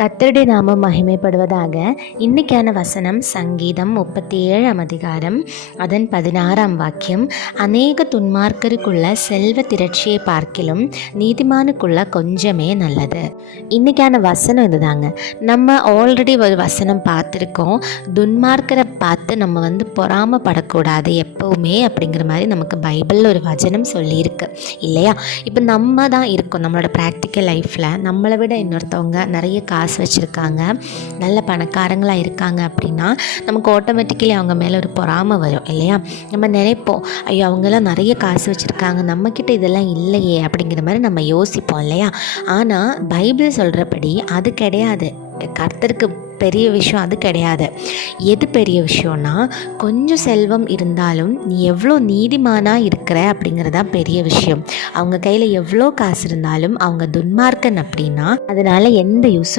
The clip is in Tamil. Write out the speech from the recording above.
கர்த்தருடைய நாமம் மகிமைப்படுவதாக. இன்னைக்கான வசனம் சங்கீதம் 37 அதிகாரம் அதன் 16 வாக்கியம். அநேக துன்மார்க்கருக்குள்ள செல்வ திரட்சியை பார்க்கிலும் நீதிமானுக்குள்ள கொஞ்சமே நல்லது. இன்னைக்கான வசனம் இதுதாங்க. நம்ம ஆல்ரெடி ஒரு வசனம் பார்த்துருக்கோம். துன்மார்க்கரை பார்த்து நம்ம பொறாமப்படக்கூடாது எப்போவுமே அப்படிங்கிற மாதிரி நமக்கு பைபிளில் ஒரு வசனம் சொல்லியிருக்கு இல்லையா? இப்போ நம்ம தான் இருக்கோம் நம்மளோட ப்ராக்டிக்கல் லைஃப்பில். நம்மளை விட இன்னொருத்தவங்க நிறைய காசு வச்சுருக்காங்க, நல்ல பணக்காரங்களாக இருக்காங்க அப்படின்னா நமக்கு ஆட்டோமேட்டிக்கலி அவங்க மேலே ஒரு பொறாமை வரும் இல்லையா? நம்ம நினைப்போம், ஐயோ அவங்கெல்லாம் நிறைய காசு வச்சுருக்காங்க, நம்மக்கிட்ட இதெல்லாம் இல்லையே அப்படிங்கிற மாதிரி நம்ம யோசிப்போம் இல்லையா? ஆனால் பைபிள் சொல்கிறபடி அது கிடையாது. கர்த்தருக்கு பெரிய விஷயம் அது கிடையாது. எது பெரிய விஷயம்னா, கொஞ்சம் செல்வம் இருந்தாலும் நீ எவ்வளோ நீதிமானாக இருக்கிற அப்படிங்கிறதா பெரிய விஷயம். அவங்க கையில் எவ்வளோ காசு இருந்தாலும் அவங்க துன்மார்க்கன் அப்படின்னா அதனால் எந்த யூஸும்